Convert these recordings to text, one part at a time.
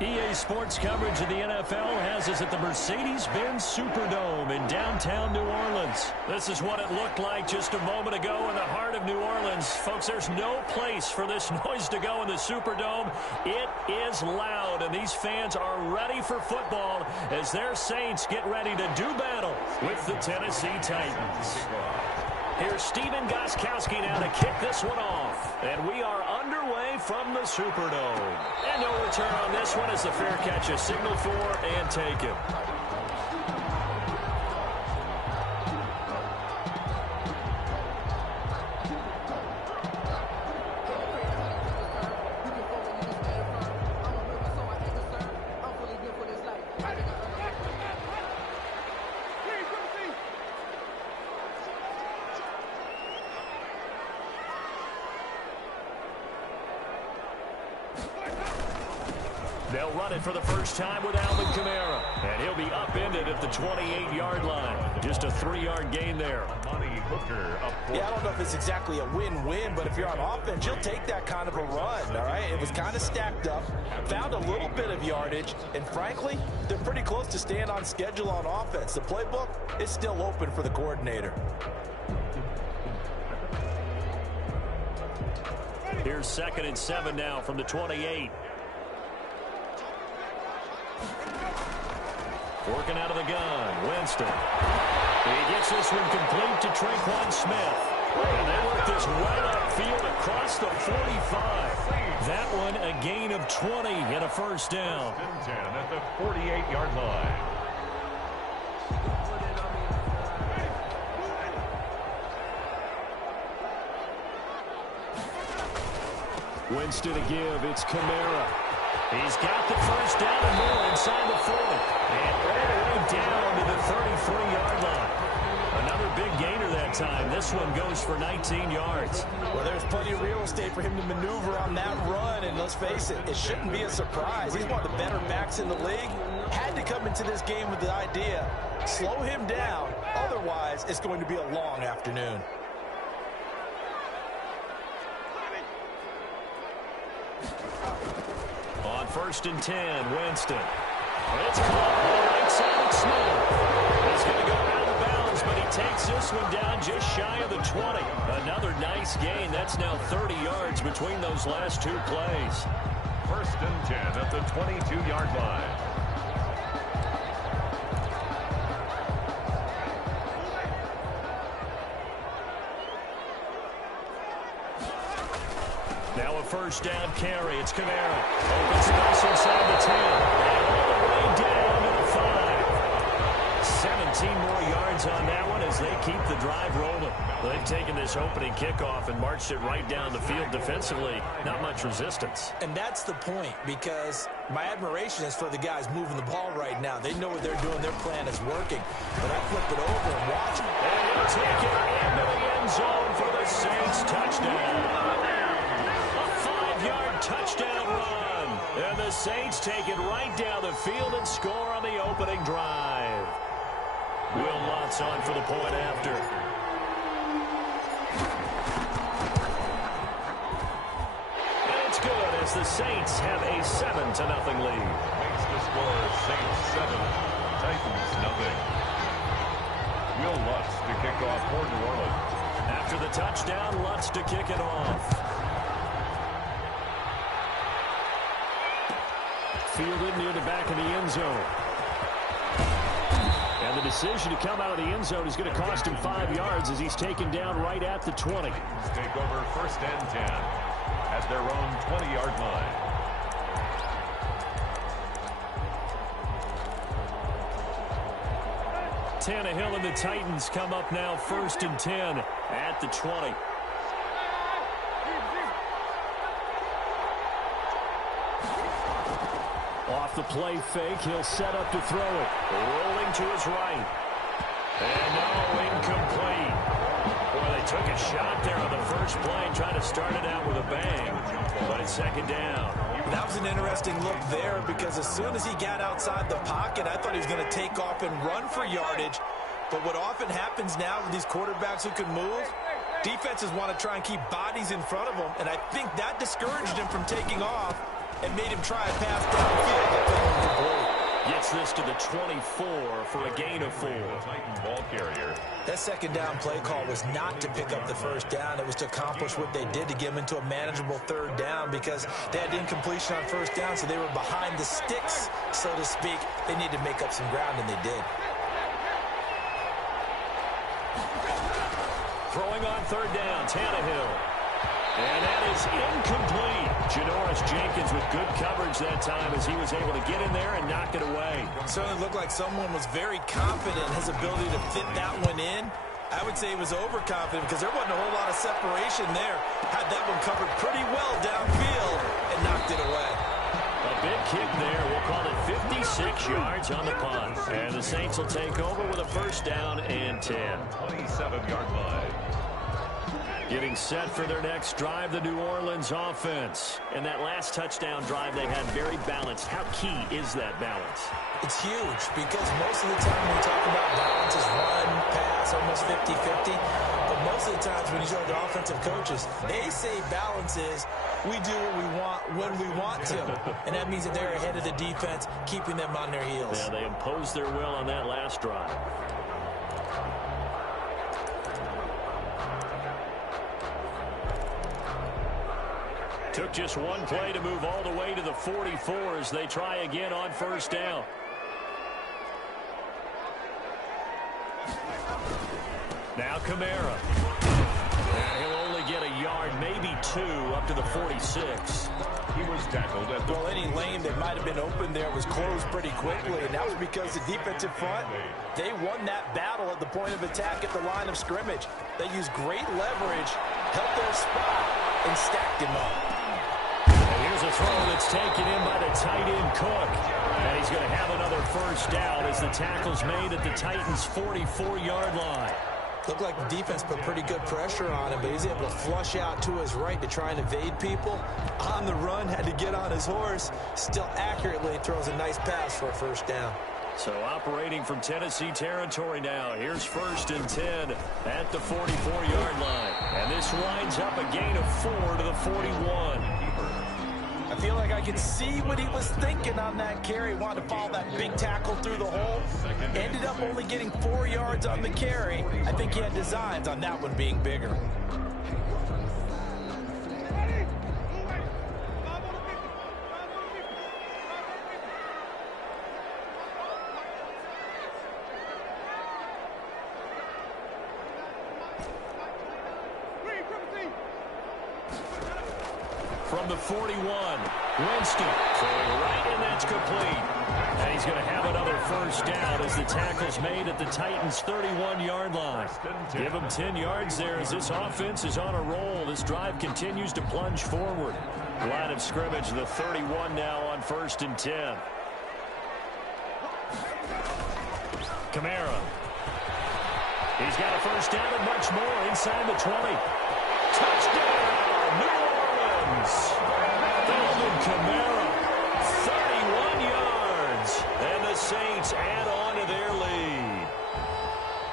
EA Sports coverage of the NFL has us at the Mercedes-Benz Superdome in downtown New Orleans. This is what it looked like just a moment ago in the heart of New Orleans. Folks, there's no place for this noise to go in the Superdome. It is loud, and these fans are ready for football as their Saints get ready to do battle with the Tennessee Titans. Here's Steven Gostkowski now to kick this one off. And we are underway from the Superdome. And no return on this one as the fair catch is signaled for and taken. They'll run it for the first time with Alvin Kamara. And he'll be upended at the 28-yard line. Just a 3-yard gain there. Yeah, I don't know if it's exactly a win-win, but if you're on offense, you'll take that kind of a run, all right? It was kind of stacked up, found a little bit of yardage, and frankly, they're pretty close to staying on schedule on offense. The playbook is still open for the coordinator. Here's 2nd and 7 now from the 28. Working out of the gun, Winston. He gets this one complete to Traquan Smith. And they work this right upfield across the 45. That one a gain of 20 and a first down. 10 at the 48-yard line. Winston to give, it's Kamara. He's got the first down and more inside the 40. And all the way down to the 33-yard line. Another big gainer that time. This one goes for 19 yards. Well, there's plenty of real estate for him to maneuver on that run. And let's face it, it shouldn't be a surprise. He's one of the better backs in the league. Had to come into this game with the idea, slow him down. Otherwise, it's going to be a long afternoon. On 1st and 10, Winston. It's caught on the right side of Smith. He's going to go out of bounds, but he takes this one down just shy of the 20. Another nice gain. That's now 30 yards between those last two plays. 1st and 10 at the 22-yard line. Now a first down carry. It's Kamara. Open space inside the 10. And all the way down to the 5. 17 more yards on that one as they keep the drive rolling. They've taken this opening kickoff and marched it right down the field defensively. Not much resistance. And that's the point, because my admiration is for the guys moving the ball right now. They know what they're doing. Their plan is working. But I flip it over and watch it. And he'll take it into the end zone for the Saints touchdown. Touchdown run. And the Saints take it right down the field and score on the opening drive. Will Lutz on for the point after. And it's good as the Saints have a 7-0 lead. Makes the score Saints 7, Titans 0. Will Lutz to kick off for New Orleans. After the touchdown, Lutz to kick it off. Fielded near the back of the end zone. And the decision to come out of the end zone is going to cost him 5 yards as he's taken down right at the 20. Take over 1st and 10 at their own 20-yard line. Tannehill and the Titans come up now 1st and 10 at the 20. Off the play fake, he'll set up to throw it. Rolling to his right. And no, incomplete. Boy, they took a shot there on the first play, trying to start it out with a bang. But it's 2nd down. That was an interesting look there, because as soon as he got outside the pocket, I thought he was going to take off and run for yardage. But what often happens now with these quarterbacks who can move, defenses want to try and keep bodies in front of them, and I think that discouraged him from taking off. and made him try a pass downfield that fell incomplete. Gets this to the 24 for a gain of 4. Titan ball carrier. That second down play call was not to pick up the first down. It was to accomplish what they did, to get them into a manageable third down, because they had incompletion on first down, so they were behind the sticks, so to speak. They needed to make up some ground, and they did. Throwing on third down, Tannehill. And that is incomplete. Janoris Jenkins with good coverage that time as he was able to get in there and knock it away. Certainly looked like someone was very confident in his ability to fit that one in. I would say he was overconfident because there wasn't a whole lot of separation there. Had that one covered pretty well downfield and knocked it away. A big kick there. We'll call it 56 yards on the punt. And the Saints will take over with a first down and 10. 27-yard line. Getting set for their next drive, the New Orleans offense. And that last touchdown drive they had very balanced. How key is that balance? It's huge because most of the time when we talk about balance is run, pass, almost 50-50. But most of the times when you talk to offensive coaches, they say balance is we do what we want when we want to. And that means that they're ahead of the defense, keeping them on their heels. Yeah, they imposed their will on that last drive. Took just one play to move all the way to the 44 as they try again on first down. Now Kamara. And he'll only get a yard, maybe 2, up to the 46. He was tackled at the... Well, any lane that might have been open there was closed pretty quickly, and that was because the defensive front, they won that battle at the point of attack at the line of scrimmage. They used great leverage, held their spot, and stacked him up. Here's a throw that's taken in by the tight end Cook. And he's going to have another first down as the tackle's made at the Titans' 44-yard line. Looked like the defense put pretty good pressure on him, but he's able to flush out to his right to try and evade people. On the run, had to get on his horse. Still accurately throws a nice pass for a first down. So operating from Tennessee territory now. Here's first and 10 at the 44-yard line. And this winds up a gain of 4 to the 41. I feel like I could see what he was thinking on that carry. Wanted to follow that big tackle through the hole. Ended up only getting 4 yards on the carry. I think he had designs on that one being bigger. From the 41, Winston throwing right, and that's complete. And he's going to have another first down as the tackle's made at the Titans' 31-yard line. Give him 10 yards there as this offense is on a roll. This drive continues to plunge forward. Line of scrimmage, the 31 now on first and 10. Kamara. He's got a first down and much more inside the 20. Touchdown, New Orleans. Alvin Kamara, 31 yards. And the Saints add on to their lead.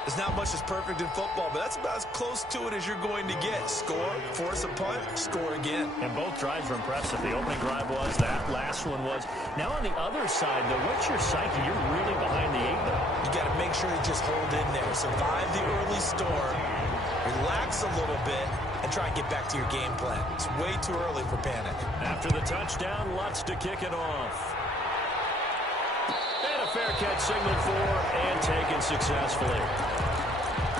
There's not much that's perfect in football, but that's about as close to it as you're going to get. Score, force a punt, score again. And both drives were impressive. The opening drive was, that last one was. Now on the other side, though, what's your psyche? You're really behind the 8 now. You got to make sure you just hold in there. Survive the early storm, relax a little bit, and try and get back to your game plan. It's way too early for panic. After the touchdown, Lutz to kick it off. And a fair catch signaled for and taken successfully.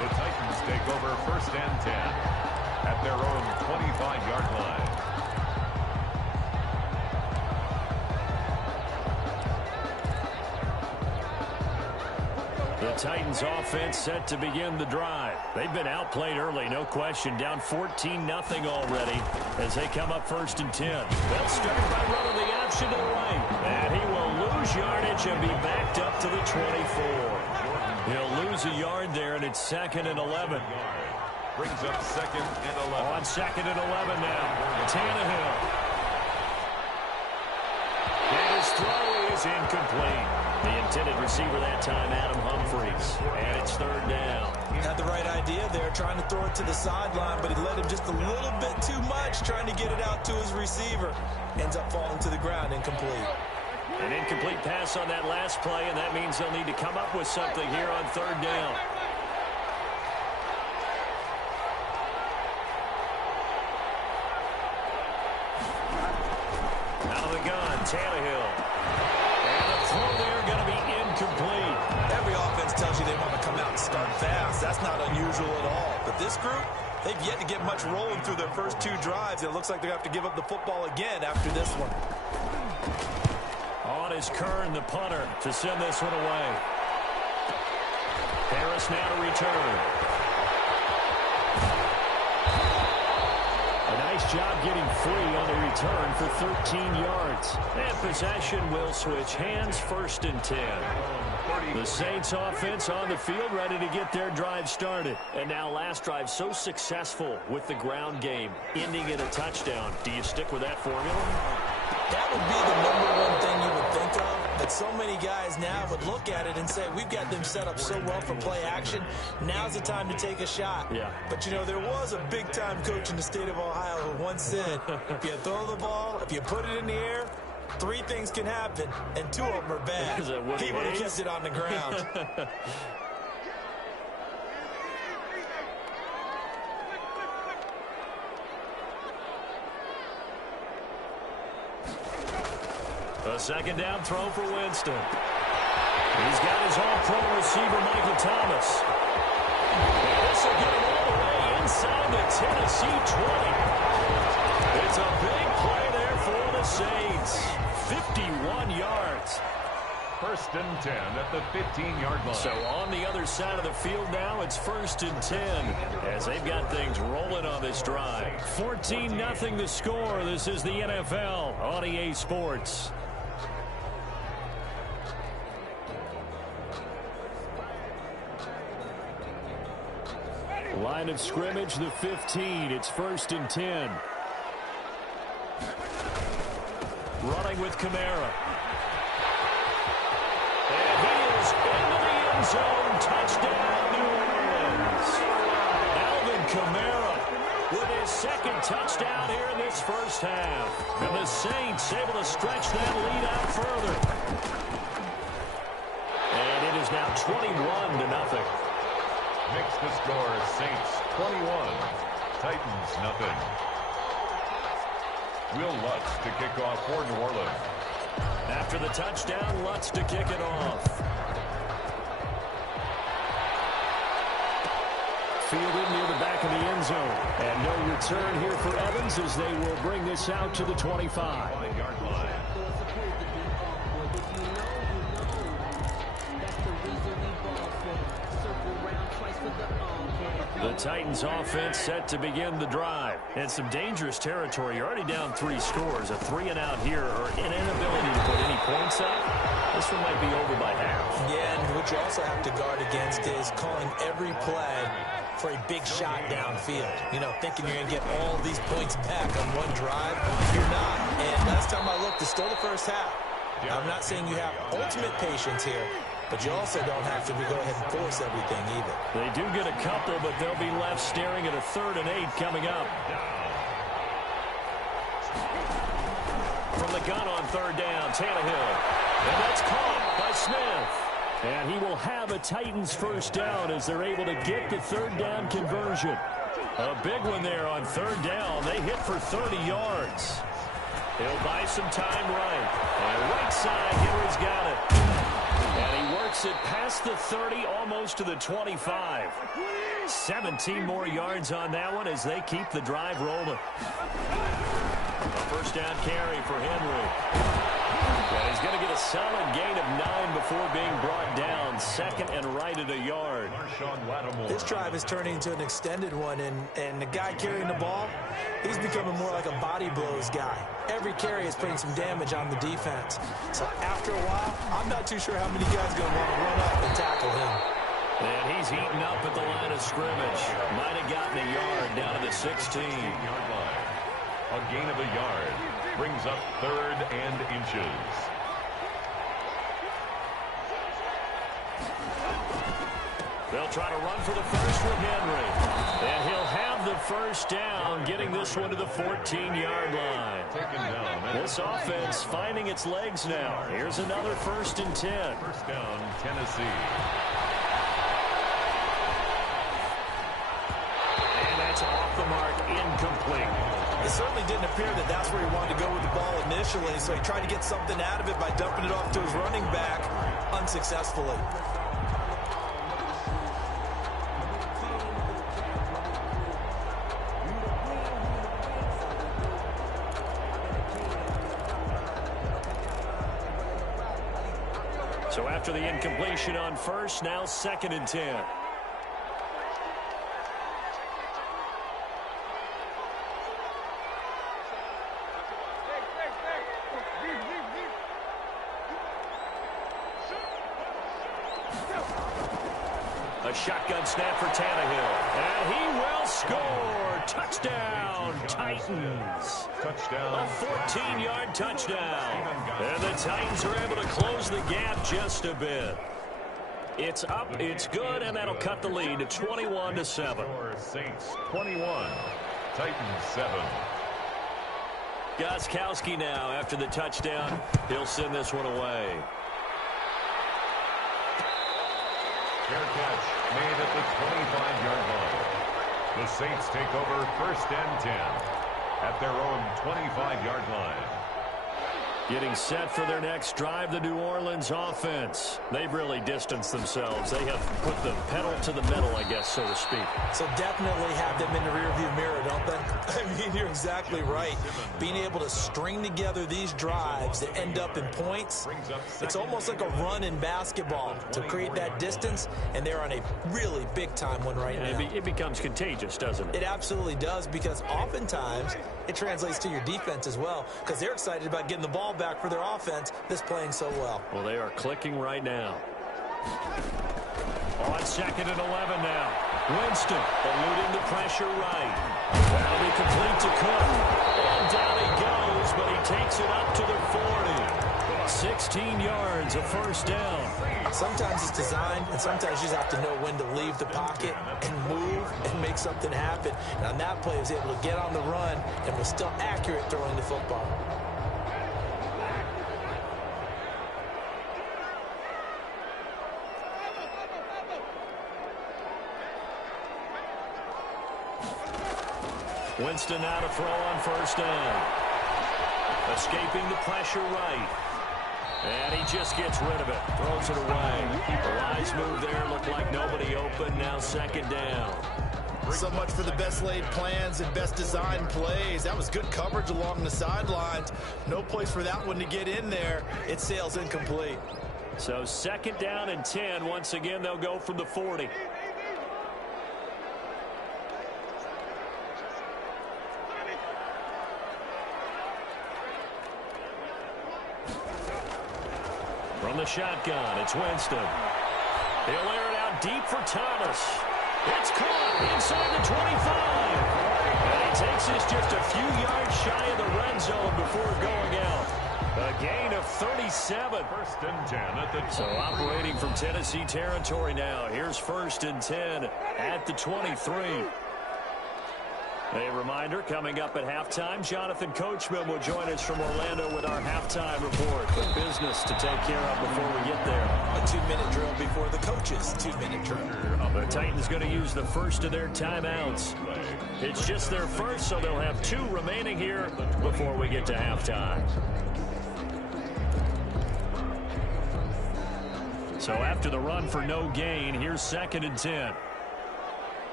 The Titans take over first and 10 at their own 25-yard line. The Titans offense set to begin the drive. They've been outplayed early, no question. Down 14-0 already as they come up first and 10. They'll start by running the option to the right. And he will lose yardage and be backed up to the 24. He'll lose a yard there, and it's second and 11. Brings up second and 11. On second and 11 now. Tannehill. And his throw is incomplete. The intended receiver that time, Adam Humphries. And it's third down. Had the right idea there, trying to throw it to the sideline, but he led him just a little bit too much, trying to get it out to his receiver. Ends up falling to the ground, incomplete. An incomplete pass on that last play, and that means they'll need to come up with something here on third down. Out of the gun, Tannehill. And the throw there going to be incomplete. Every offense tells you they want to come out and start fast. That's not unusual at all. But this group, they've yet to get much rolling through their first two drives. It looks like they're going to have to give up the football again after this one. On is Kern, the punter, to send this one away. Harris now to return. A nice job getting free on the return for 13 yards. And possession will switch hands, 1st and 10. The Saints offense on the field, ready to get their drive started. And now last drive so successful with the ground game, ending in a touchdown. Do you stick with that formula? That would be the #1 thing you would think of, but so many guys now would look at it and say, we've got them set up so well for play action, now's the time to take a shot. Yeah. But, you know, there was a big-time coach in the state of Ohio who once said, if you throw the ball, if you put it in the air, 3 things can happen, and 2 of them are bad. He would have kept it on the ground. A second down throw for Winston. He's got his all-pro receiver, Michael Thomas. And this will get him all the way inside the Tennessee 20. It's a big play there for the Saints. 51 yards. 1st and 10 at the 15-yard line. So on the other side of the field now, it's 1st and 10 as they've got things rolling on this drive. 14-0 the score. This is the NFL on EA Sports. Line of scrimmage, the 15. It's 1st and 10. Running with Kamara. And he is into the end zone. Touchdown, New Orleans. Alvin Kamara with his 2nd touchdown here in this first half. And the Saints able to stretch that lead out further. And it is now 21-0. Makes the score Saints 21, Titans nothing. Will Lutz to kick off for New Orleans. After the touchdown, Lutz to kick it off. Fielded near the back of the end zone. And no return here for Evans as they will bring this out to the 25-yard line. The Titans offense set to begin the drive. And some dangerous territory. You're already down 3 scores. A 3-and-out here or an inability to put any points up. This one might be over by half. Yeah, and what you also have to guard against is calling every play for a big shot downfield. You know, thinking you're going to get all these points back on one drive. You're not. And last time I looked, it's still the first half. I'm not saying you have ultimate patience here, but you also don't have to go ahead and force everything either. They do get a couple, but they'll be left staring at a 3rd and 8 coming up. From the gun on 3rd down, Tannehill. And that's caught by Smith. And he will have a Titans first down as they're able to get the 3rd down conversion. A big one there on 3rd down. They hit for 30 yards. He'll buy some time right. And right side, Henry's got it. And he works it past the 30, almost to the 25. 17 more yards on that one as they keep the drive rolling. A first down carry for Henry. And he's going to get a solid gain of 9 before being brought down. 2nd and right at a yard. This drive is turning into an extended one, and the guy carrying the ball, he's becoming more like a body blows guy. Every carry is putting some damage on the defense. So after a while, I'm not too sure how many guys are going to want to run up and tackle him. And he's eaten up at the line of scrimmage. Might have gotten a yard down to the 16-yard line. A gain of a yard brings up 3rd and inches. try to run for the first with Henry. And he'll have the first down, getting this one to the 14-yard line. This offense finding its legs now. Here's another 1st and 10. First down, Tennessee. And that's off the mark, incomplete. It certainly didn't appear that that's where he wanted to go with the ball initially, so he tried to get something out of it by dumping it off to his running back unsuccessfully. So after the incompletion on first, now 2nd and 10. A shotgun snap for Tannehill. And he will score. Touchdown, Titans. Touchdown. A 14-yard touchdown. And the Titans are able to close the gap just a bit. It's up, it's good, and that'll cut the lead to 21-7. Saints 21, Titans 7. Gostkowski now after the touchdown. He'll send this one away. Fair catch made at the 25-yard line. The Saints take over 1st and 10 at their own 25-yard line. Getting set for their next drive, the New Orleans offense. They've really distanced themselves. They have put the pedal to the metal, I guess, so to speak. So definitely have them in the rearview mirror, don't they? I mean, you're exactly right. Being able to string together these drives that end up in points, it's almost like a run in basketball to create that distance, and they're on a really big-time one right now. It becomes contagious, doesn't it? It absolutely does, because oftentimes it translates to your defense as well, because they're excited about getting the ball back for their offense that's playing so well. Well, they are clicking right now. On 2nd and 11 now. Winston eluding the pressure right. That'll be complete to Cook. And down he goes, but he takes it up to the 40. 16 yards, a 1st down. Sometimes it's designed, and sometimes you just have to know when to leave the pocket and move and make something happen. And on that play, he was able to get on the run and was still accurate throwing the football. Winston now to throw on 1st down. Escaping the pressure right. And he just gets rid of it. Throws it away. The wise move there. Looked like nobody open. Now 2nd down. So much for the best laid plans and best designed plays. That was good coverage along the sidelines. No place for that one to get in there. It sails incomplete. So 2nd down and 10. Once again, they'll go from the 40. From the shotgun, it's Winston. He'll air it out deep for Thomas. It's caught inside the 25. And he takes this just a few yards shy of the red zone before going out. A gain of 37. 1st and 10 at the So operating from Tennessee territory now. Here's 1st and 10 at the 23. A reminder, coming up at halftime, Jonathan Coachman will join us from Orlando with our halftime report. But business to take care of before we get there. A 2-minute drill before the coaches' 2-minute drill. The Titans going to use the first of their timeouts. It's just their first, so they'll have 2 remaining here before we get to halftime. So after the run for no gain, here's 2nd and 10.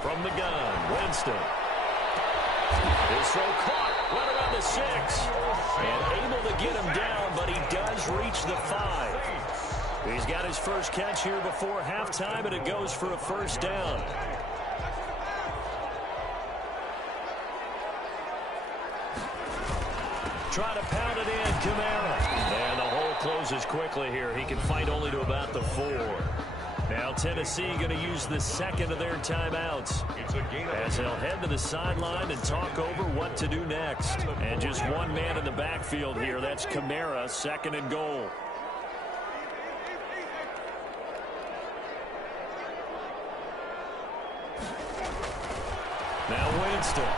From the gun, Winston. His throw caught right around the 6. And able to get him down, but he does reach the 5. He's got his first catch here before halftime, and it goes for a 1st down. Try to pound it in, Kamara. And the hole closes quickly here. He can fight only to about the 4. Now Tennessee going to use the second of their timeouts as they'll head to the sideline and talk over what to do next. And just one man in the backfield here. That's Kamara, second and goal. Now Winston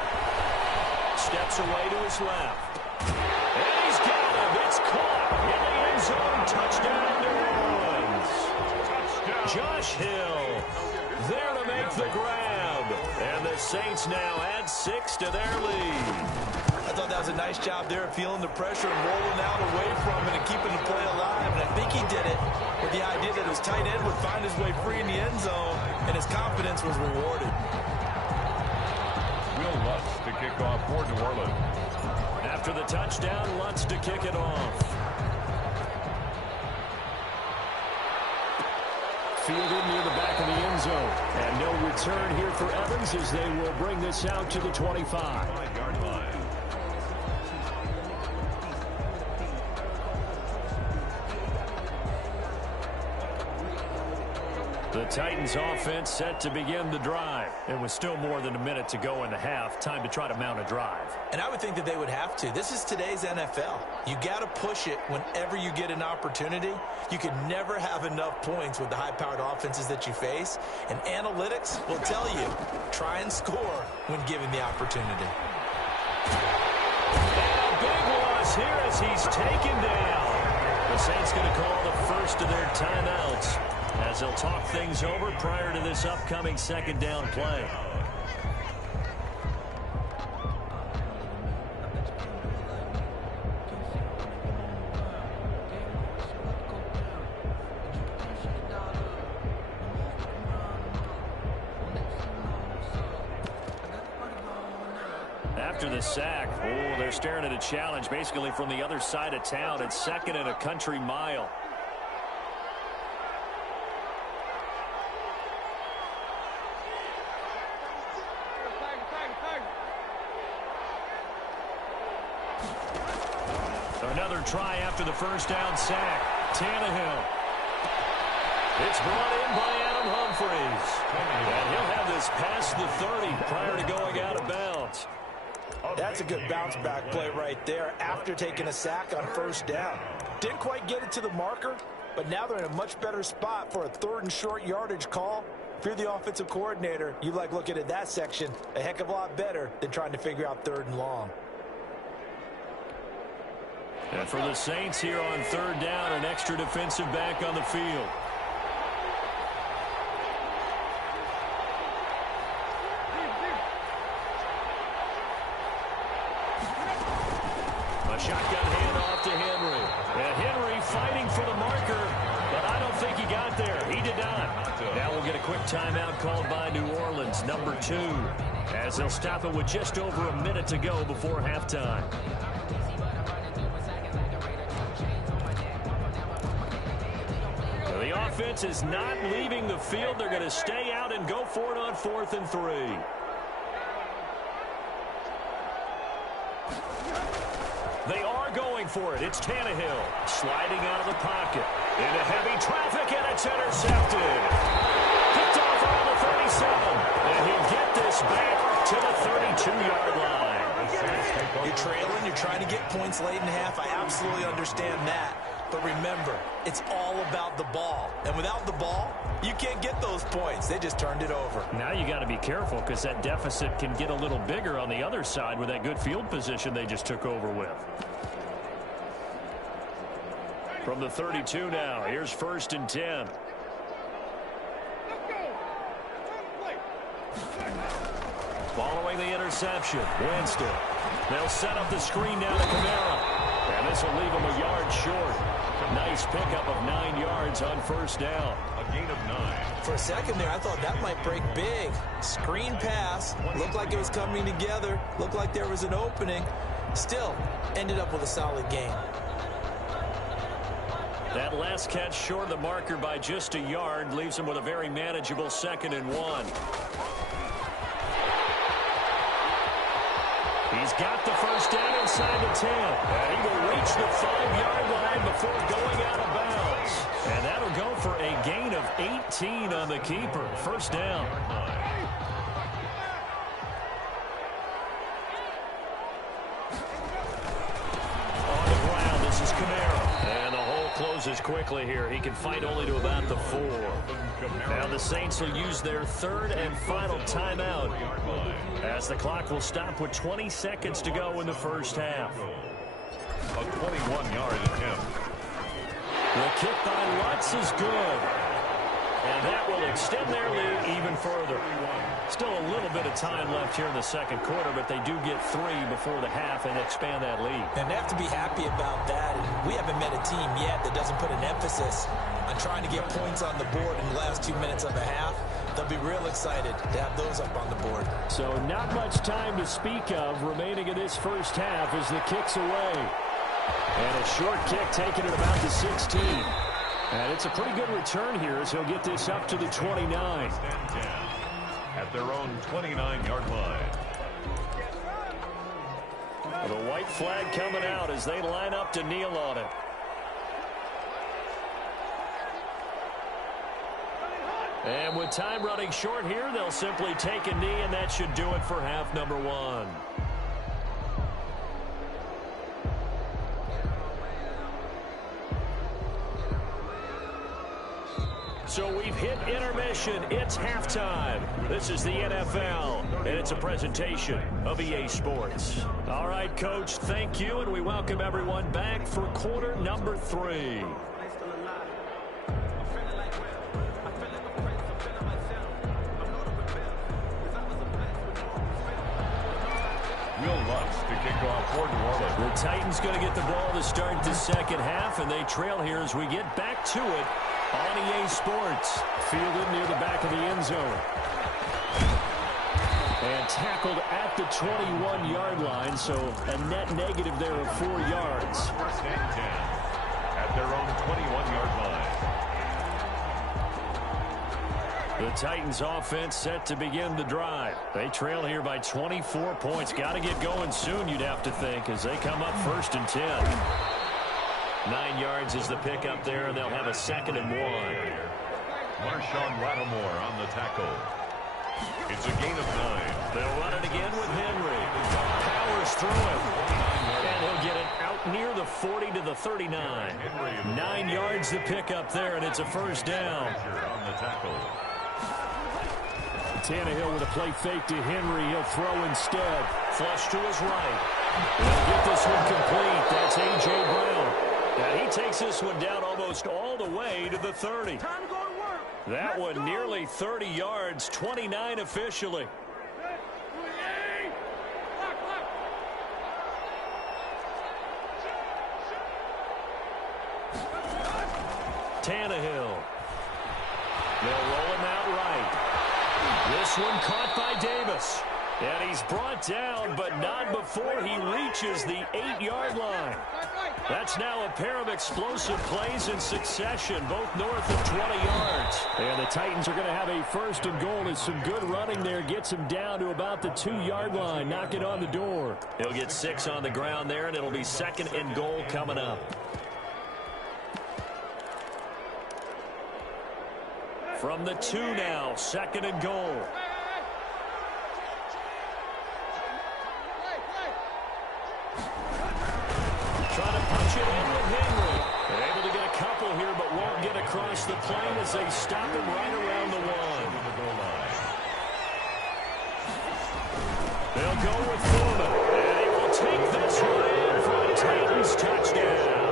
steps away to his left. And he's got him. It's caught in the end zone. Touchdown, New Orleans. Touchdown. Josh Hill there to make the grab. And the Saints now add 6 to their lead. I thought that was a nice job there of feeling the pressure and rolling out away from it and keeping the play alive. And I think he did it with the idea that his tight end would find his way free in the end zone, and his confidence was rewarded. Lutz to kick off for New Orleans. After the touchdown, Lutz to kick it off. Fielded near the back of the end zone. And no return here for Evans as they will bring this out to the 25. 5-yard line. The Titans offense set to begin the drive. It was still more than a minute to go in the half. Time to try to mount a drive. And I would think that they would have to. This is today's NFL. You got to push it whenever you get an opportunity. You can never have enough points with the high-powered offenses that you face. And analytics will tell you, try and score when given the opportunity. And a big loss here as he's taken down. The Saints going to call the first of their timeouts as they'll talk things over prior to this upcoming second down play. After the sack, they're staring at a challenge basically from the other side of town. It's second and a country mile. Another try after the first down sack. Tannehill. It's brought in by Adam Humphries. And he'll have this past the 30 prior to going out of bounds. That's a good bounce-back play right there after taking a sack on first down. Didn't quite get it to the marker, but now they're in a much better spot for a third and short yardage call. If you're the offensive coordinator, you like looking at that section a heck of a lot better than trying to figure out third and long. And for the Saints here on third down, an extra defensive back on the field. A shotgun handoff to Henry. And Henry fighting for the marker, but I don't think he got there. He did not. Now we'll get a quick timeout called by New Orleans, number 2, as they'll stop it with just over a minute to go before halftime. The offense is not leaving the field. They're going to stay out and go for it on 4th and 3. They are going for it. It's Tannehill sliding out of the pocket into heavy traffic, and it's intercepted. Picked off around the 37, and he'll get this back to the 32-yard line. You're trailing. You're trying to get points late in half. I absolutely understand that. But remember, it's all about the ball. And without the ball, you can't get those points. They just turned it over. Now you got to be careful because that deficit can get a little bigger on the other side with that good field position they just took over with. From the 32 now, here's 1st and 10. Following the interception, Winston. They'll set up the screen down to Kamara. And this will leave him a yard short. Nice pickup of 9 yards on first down. A gain of 9. For a second there, I thought that might break big. Screen pass. Looked like it was coming together. Looked like there was an opening. Still, ended up with a solid gain. That last catch short of the marker by just a yard leaves him with a very manageable 2nd and 1. He's got the first down inside the 10. And he will reach the 5-yard line before going out of bounds. And that'll go for a gain of 18 on the keeper. First down. On the ground, this is Kamara. And the hole closes quickly here. He can fight only to about the 4. Now the Saints will use their third and final timeout as the clock will stop with 20 seconds to go in the first half. A 21-yard attempt. The kick by Lutz is good. And that will extend their lead even further. Still a little bit of time left here in the second quarter, but they do get 3 before the half and expand that lead. And they have to be happy about that. We haven't met a team yet that doesn't put an emphasis on trying to get points on the board in the last 2 minutes of a half. They'll be real excited to have those up on the board. So not much time to speak of remaining in this first half as the kick's away. And a short kick taken at about the 16. And it's a pretty good return here as he'll get this up to the 29. At their own 29-yard line. The white flag coming out as they line up to kneel on it. And with time running short here, they'll simply take a knee, and that should do it for half number 1. So we've hit intermission. It's halftime. This is the NFL, and it's a presentation of EA Sports. All right, Coach, thank you, and we welcome everyone back for quarter number 3. Will Lutz to kick off for New Orleans. The Titans going to get the ball to start the second half, and they trail here as we get back to it on EA Sports. Fielded near the back of the end zone. And tackled at the 21-yard line, so a net negative there of 4 yards. First and 10 at their own 21-yard line. The Titans offense set to begin the drive. They trail here by 24 points. Got to get going soon, you'd have to think, as they come up first and 10. 9 yards is the pickup there, and they'll have a 2nd and 1. Marshawn Lattimore on the tackle. It's a gain of 9. They'll run it again with Henry. Powers through it. And he'll get it out near the 40 to the 39. 9 yards the pickup there, and it's a first down. On the tackle. Tannehill with a play fake to Henry. He'll throw instead. Flush to his right. They'll get this one complete. That's A.J. Brown. And he takes this one down almost all the way to the 30. Time to go to work. That one nearly 30 yards, 29 officially. Tannehill. They'll roll him out right. This one caught by Davis. And he's brought down, but not before he reaches the 8-yard line. That's now a pair of explosive plays in succession, both north of 20 yards. And the Titans are going to have a 1st and goal as some good running there gets him down to about the 2-yard line, knocking on the door. He'll get 6 on the ground there, and it'll be 2nd and goal coming up. From the 2 now, 2nd and goal. Trying to punch it in with Henry. They're able to get a couple here, but won't get across the plane as they stop him right around the 1. They'll go with Foreman, and he will take this one in for a Titans touchdown.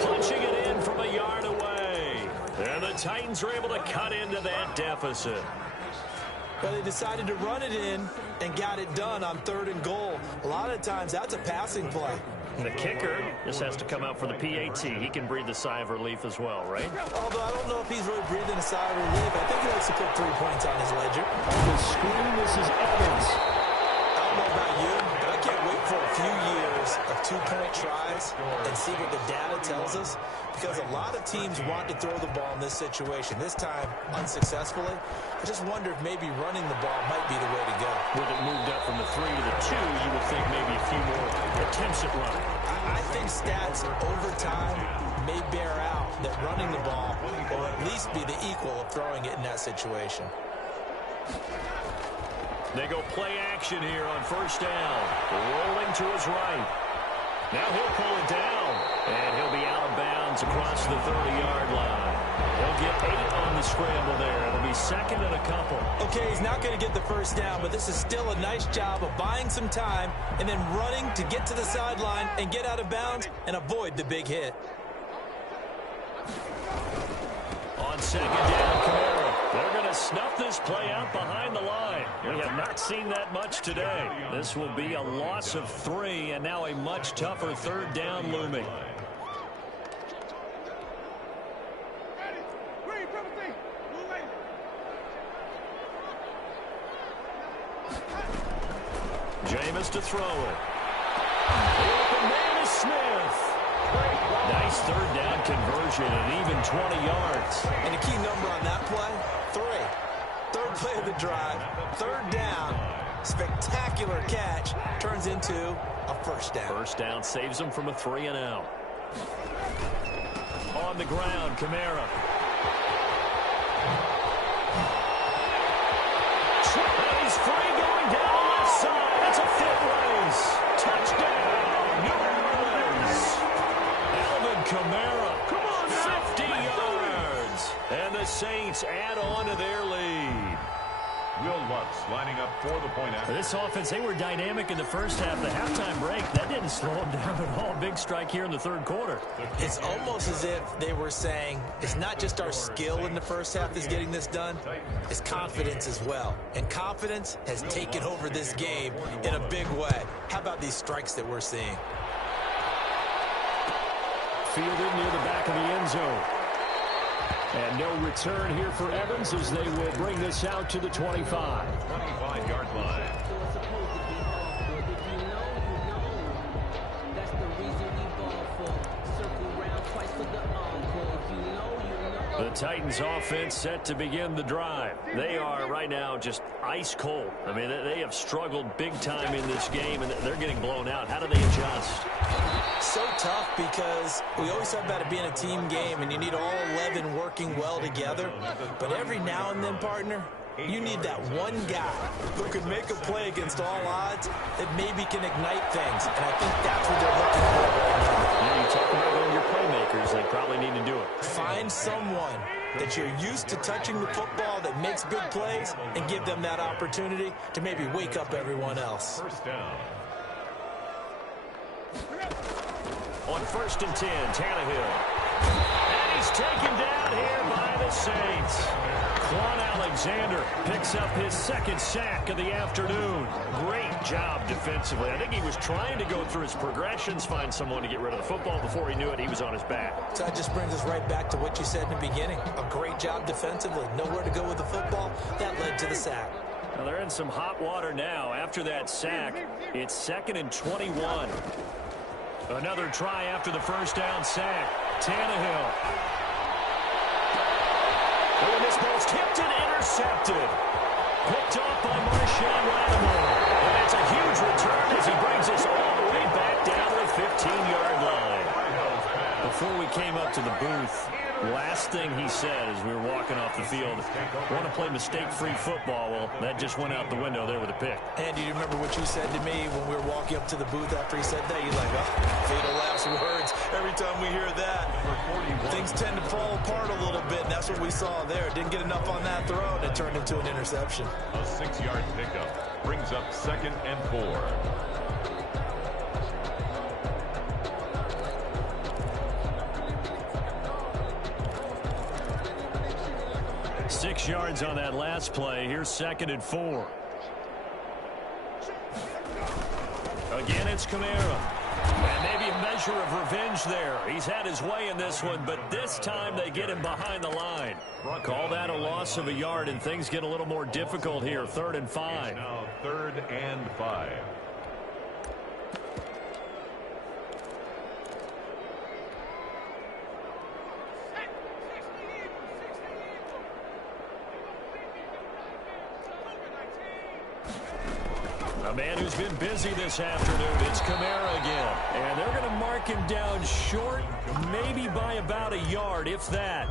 Punching it in from a yard away. And the Titans are able to cut into that deficit. But they decided to run it in and got it done on 3rd and goal. A lot of times that's a passing play. The kicker just has to come out for the PAT. He can breathe a sigh of relief as well, right? Although I don't know if he's really breathing a sigh of relief. I think he likes to put 3 points on his ledger. On the screen, this is Evans. I don't know about you, but I can't wait for a few years of 2-point tries and see what the data tells us. Because a lot of teams want to throw the ball in this situation. This time, unsuccessfully. I just wonder if maybe running the ball might be the way to go. With it moved up from the 3 to the 2, you would think maybe a few more attempts at running. I think stats over time may bear out that running the ball will at least be the equal of throwing it in that situation. They go play action here on first down. Rolling to his right. Now he'll pull it down, and he'll be out of bounds across the 30-yard line. He'll get 8 on the scramble there. It'll be second and a couple. Okay, he's not going to get the first down, but this is still a nice job of buying some time and then running to get to the sideline and get out of bounds and avoid the big hit. On second down, Kamara. They're going to snuff this play out behind the line. We have not seen that much today. This will be a loss of 3, and now a much tougher third down looming. Jameis to throw it. The open man is Smith. Nice third down conversion and even 20 yards. And a key number on that play, 3. Third play of the drive, third down, spectacular catch, turns into a first down. First down saves them from a 3-and-out. On the ground, Kamara. He's free going down the left side. That's a foot race. Touchdown, New Orleans. Alvin Kamara, 50 yards. And the Saints add on to their lead. Will Lutz lining up for the point after. This offense, they were dynamic in the first half. The halftime break, that didn't slow them down at all. Big strike here in the third quarter. It's almost as if they were saying, it's not just our skill in the first half that's getting this done, it's confidence as well. And confidence has taken over this game in a big way. How about these strikes that we're seeing? Fielded near the back of the end zone. And no return here for Evans as they will bring this out to the 25. 25-yard line. The Titans offense set to begin the drive. They are right now just ice cold. I mean, they have struggled big time in this game, and they're getting blown out. How do they adjust? So tough because we always talk about it being a team game, and you need all 11 working well together. But every now and then, partner, you need that one guy who can make a play against all odds that maybe can ignite things. And I think that's what they're looking for right now. Yeah, you talk about one of your playmakers. They probably need to do it. Find someone that you're used to touching the football that makes big plays and give them that opportunity to maybe wake up everyone else. First down. On 1st and 10, Tannehill. And he's taken down here by the Saints. Quan Alexander picks up his second sack of the afternoon. Great job defensively. I think he was trying to go through his progressions, find someone to get rid of the football. Before he knew it, he was on his back. So that just brings us right back to what you said in the beginning. A great job defensively. Nowhere to go with the football. That led to the sack. Well, they're in some hot water now. After that sack, it's 2nd and 21. Another try after the first down sack. Tannehill. Oh, this ball's tipped and intercepted. Picked off by Marshawn Lattimore. And it's a huge return as he brings us all the way back down to the 15-yard line. Before we came up to the booth, last thing he said as we were walking off the field, want to play mistake-free football. Well, that just went out the window there with a pick. Andy, you remember what you said to me when we were walking up to the booth after he said that? You're like, oh, fatal last words. Every time we hear that, things tend to fall apart a little bit, and that's what we saw there. Didn't get enough on that throw, and it turned into an interception. A 6-yard pickup brings up 2nd and 4. 6 yards on that last play. Here's 2nd and 4. Again, it's Kamara. And maybe a measure of revenge there. He's had his way in this one, but this time they get him behind the line. Call that a loss of a yard, and things get a little more difficult here. 3rd and 5. Now 3rd and 5. A man who's been busy this afternoon. It's Kamara again. And they're going to mark him down short, maybe by about a yard, if that.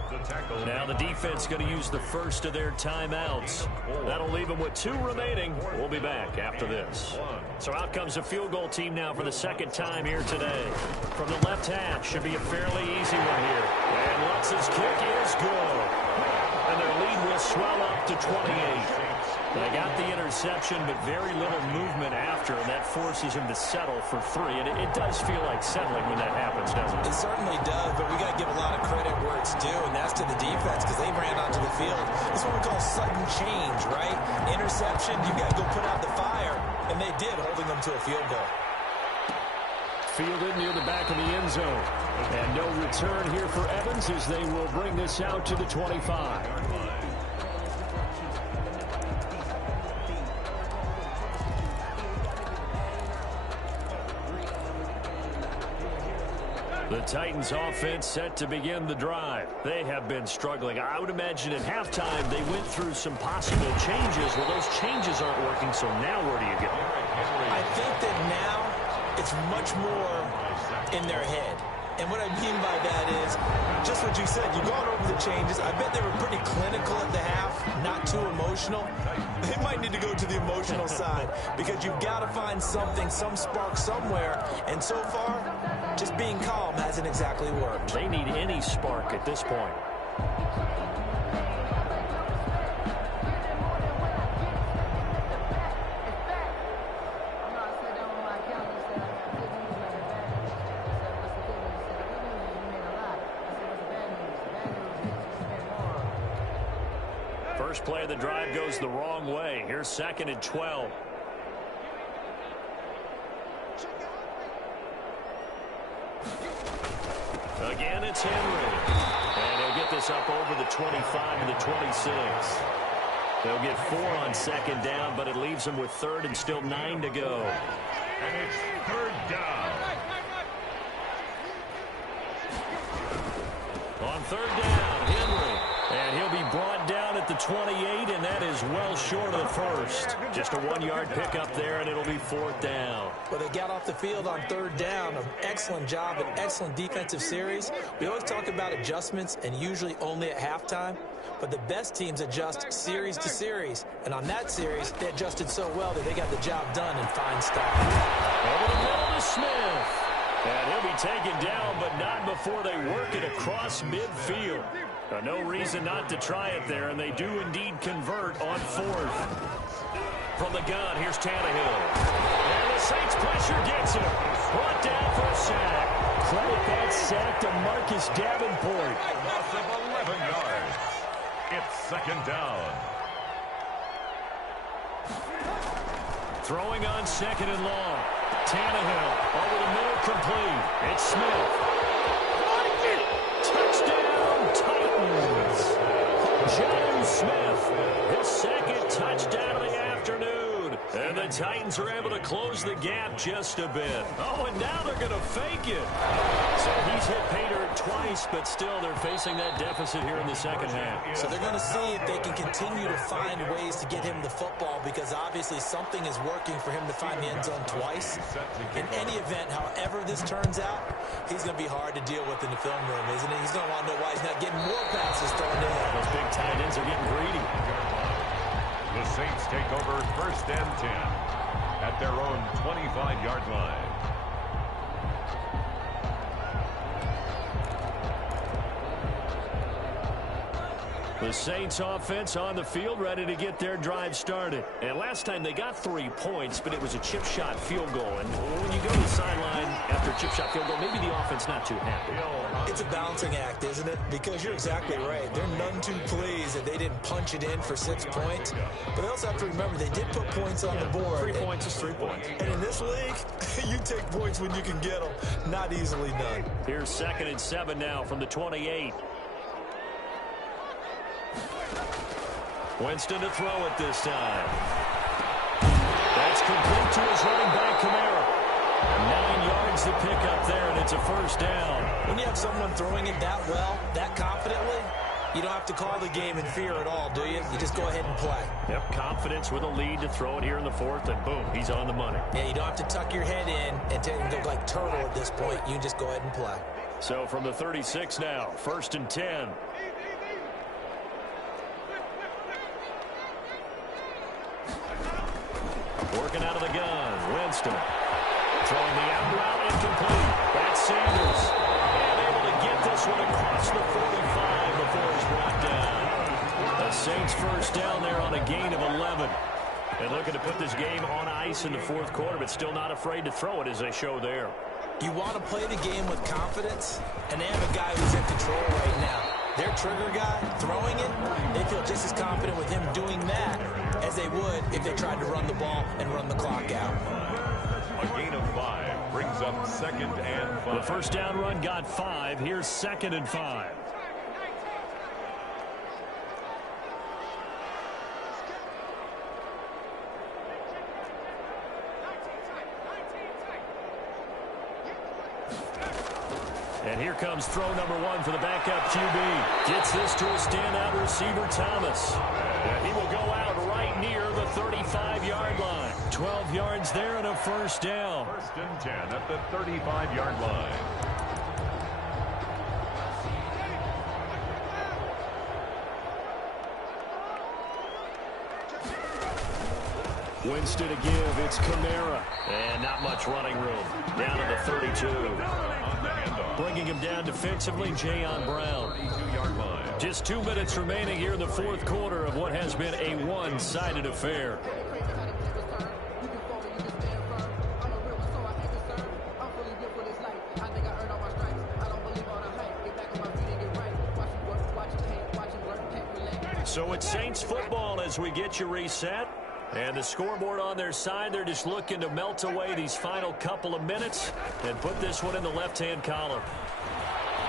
Now the defense going to use the first of their timeouts. That'll leave them with 2 remaining. We'll be back after this. So out comes a field goal team now for the second time here today. From the left hash, should be a fairly easy one here. And Lutz's kick is good. And their lead will swell up to 28. They got the interception, but very little movement after, and that forces him to settle for 3. And it does feel like settling when that happens, doesn't it? It certainly does, but we got to give a lot of credit where it's due, and that's to the defense because they ran onto the field. This is what we call sudden change, right? Interception, you got to go put out the fire, and they did, holding them to a field goal. Fielded near the back of the end zone. And no return here for Evans as they will bring this out to the 25. The Titans offense set to begin the drive. They have been struggling. I would imagine at halftime they went through some possible changes. Well, those changes aren't working, so now where do you go? I think that now it's much more in their head. And what I mean by that is just what you said. You've gone over the changes. I bet they were pretty clinical at the half, not too emotional. They might need to go to the emotional side because you've got to find something, some spark somewhere. And so far, just being calm hasn't exactly worked. They need any spark at this point. First play of the drive goes the wrong way. Here's 2nd and 12. Again, it's Henry. And he'll get this up over the 25 and the 26. They'll get 4 on 2nd down, but it leaves them with 3rd and still 9 to go. And it's 3rd down. On 3rd down, Henry. And he'll be brought down at the 28, and that is well short of the first. Just a 1-yard pickup there, and it'll be 4th down. Well, they got off the field on 3rd down. An excellent job, an excellent defensive series. We always talk about adjustments, and usually only at halftime. But the best teams adjust series to series. And on that series, they adjusted so well that they got the job done in fine style. Over the middle to Smith. And he'll be taken down, but not before they work it across midfield. No reason not to try it there, and they do indeed convert on 4th. From the gun, here's Tannehill. And the Saints pressure gets him. Brought down for a sack. Credit that sack to Marcus Davenport. Loss of 11 yards. It's 2nd down. Throwing on 2nd and long. Tannehill over the middle, complete. It's Smith. Touchdown, Titans. John Smith, his 2nd touchdown of the afternoon. And the Titans are able to close the gap just a bit. Oh, and now they're going to fake it. So he's hit pay dirt twice, but still they're facing that deficit here in the 2nd half. So they're going to see if they can continue to find ways to get him the football because obviously something is working for him to find the end zone twice. In any event, however this turns out, he's going to be hard to deal with in the film room, isn't he? He's going to want to know why he's not getting more passes thrown to him. Those big tight ends are getting greedy. The Saints take over 1st and 10 at their own 25-yard line. The Saints offense on the field ready to get their drive started. And last time they got 3 points, but it was a chip shot field goal. And when you go to the sideline after a chip shot field goal, maybe the offense not too happy. It's a balancing act, isn't it? Because you're exactly right. They're none too pleased that they didn't punch it in for 6 points. But they also have to remember they did put points on the board. 3 points is 3 points. And in this league, you take points when you can get them. Not easily done. Here's 2nd and 7 now from the 28. Winston to throw it this time. That's complete to his running back, Kamara. 9 yards to pick up there, and it's a 1st down. When you have someone throwing it that well, that confidently, You don't have to call the game in fear at all, do you? You just go ahead and play. Yep, confidence with a lead to throw it here in the fourth, and boom, he's on the money. Yeah, you don't have to tuck your head in and look like turtle at this point. You just go ahead and play. So from the 36 now, 1st and 10. Working out of the gun, Winston. Throwing the out route incomplete. That's Sanders. And able to get this one across the 45 before he's brought down. The Saints first down there on a gain of 11. And looking to put this game on ice in the fourth quarter, but still not afraid to throw it as they show there. You want to play the game with confidence, and they have a guy who's in control right now. Their trigger guy, throwing it, they feel just as confident with him doing that as they would if they tried to run the ball and run the clock out. A gain of 5 brings up 2nd and 5. The first down run got 5. Here's 2nd and 5. And here comes throw number 1 for the backup QB. Gets this to a standout receiver, Thomas. And he will go out right near the 35-yard line. 12 yards there and a first down. 1st and 10 at the 35-yard line. Winston to give. It's Kamara. And not much running room. Down to the 32. Bringing him down defensively, Jayon Brown. Just 2 minutes remaining here in the fourth quarter of what has been a one-sided affair. So it's Saints football as we get you reset. And the scoreboard on their side, they're just looking to melt away these final couple of minutes and put this one in the left-hand column.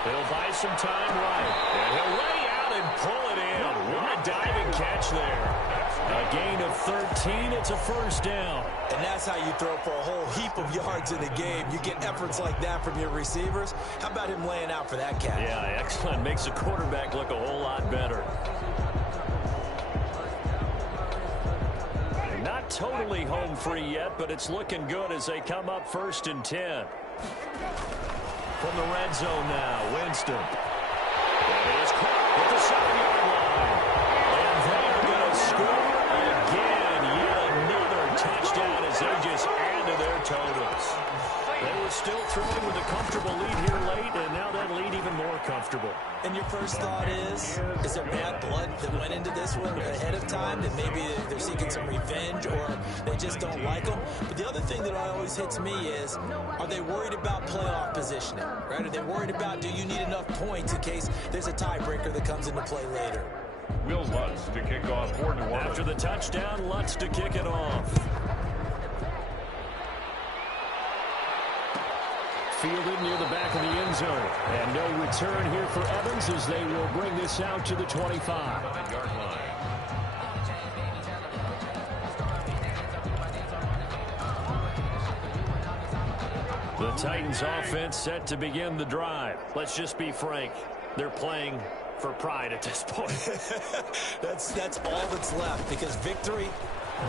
He'll buy some time right. And he'll lay out and pull it in. What a diving catch there. A gain of 13. It's a first down. And that's how you throw for a whole heap of yards in the game. You get efforts like that from your receivers. How about him laying out for that catch? Yeah, excellent. Makes the quarterback look a whole lot better. Not totally home free yet, but it's looking good as they come up 1st and 10. From the red zone now, Winston. And he is caught at the 7-yard line. And they're going to score again. Yet another touchdown as they just add to their totals. They were still throwing with a comfortable lead here late, and now that lead even more comfortable. And your first thought is there bad blood that went into this one ahead of time, that maybe they're seeking some revenge or they just don't like them? But the other thing that always hits me is, are they worried about playoff positioning, right? Are they worried about, do you need enough points in case there's a tiebreaker that comes into play later? Will Lutz to kick off for New Orleans. After the touchdown, Lutz to kick it off. Fielded near the back of the end zone. And no return here for Evans as they will bring this out to the 25-yard line. The Titans offense set to begin the drive. Let's just be frank. They're playing for pride at this point. That's all that's left, because victory,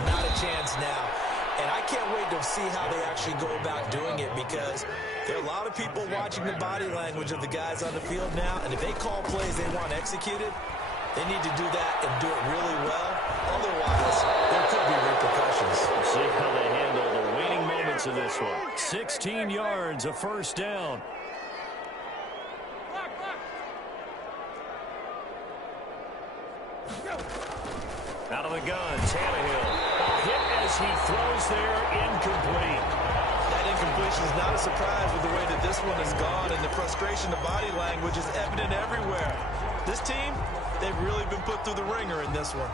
not a chance now. And I can't wait to see how they actually go about doing it, because there are a lot of people watching the body language of the guys on the field now, and if they call plays they want executed, they need to do that and do it really well. Otherwise, there could be repercussions. We'll see how they handle the waning moments of this one. 16 yards, a first down. Out of the gun, Tannehill. A hit as he throws there, incomplete. That incompletion is not a surprise with the way that this one has gone, and the frustration, the body language is evident everywhere. This team, they've really been put through the ringer in this one.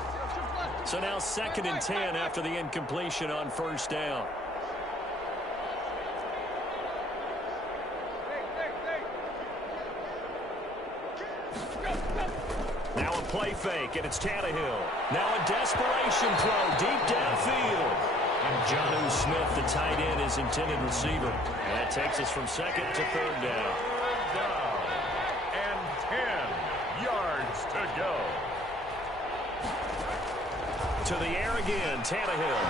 So now 2nd and 10 after the incompletion on first down. Now a play fake, and it's Tannehill. Now a desperation throw deep downfield. And Jonnu Smith, the tight end, is intended receiver. And that takes us from 2nd to 3rd down. And 10 yards to go. To the air again, Tannehill.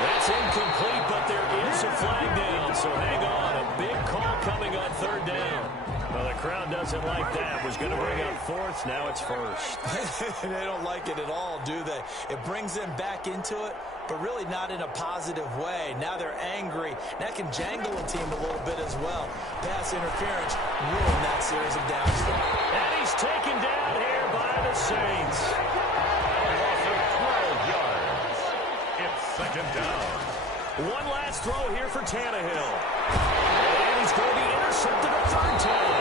That's incomplete, but there is a flag down, so hang on. A big call coming on third down. Well, the crowd doesn't like that. Was going to bring up fourth. Now it's first. They don't like it at all, do they? It brings them back into it, but really not in a positive way. Now they're angry. That can jangle a team a little bit as well. Pass interference ruined that series of downs. And he's taken down here by the Saints. A loss of 12 yards. It's second down. One last throw here for Tannehill. And he's going to be intercepted a third time.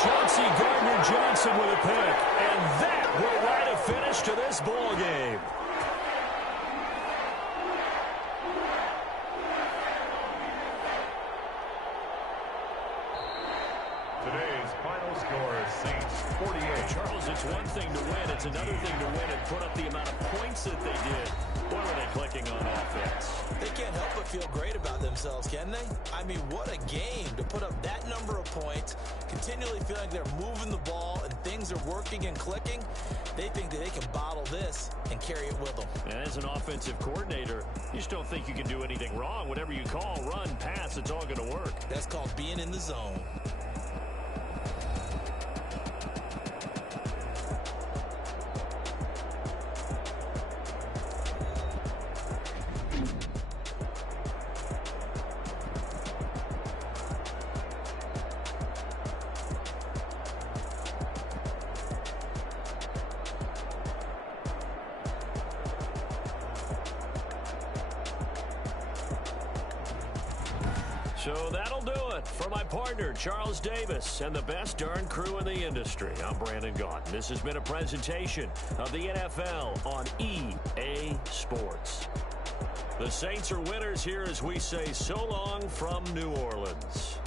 Chauncey Gardner-Johnson with a pick. And that will write a finish to this ball game. Today's final score is Saints 48. Charles, it's one thing to win. It's another thing to win and put up the amount of points that they did. Boy, were they clicking on offense. They can't help but feel great about themselves, can they? I mean, what a game to put up that number of points, continually feeling like they're moving the ball and things are working and clicking. They think that they can bottle this and carry it with them. And as an offensive coordinator, you just don't think you can do anything wrong. Whatever you call, run, pass, it's all going to work. That's called being in the zone. So that'll do it for my partner, Charles Davis, and the best darn crew in the industry. I'm Brandon Gaunt. This has been a presentation of the NFL on EA Sports. The Saints are winners here as we say so long from New Orleans.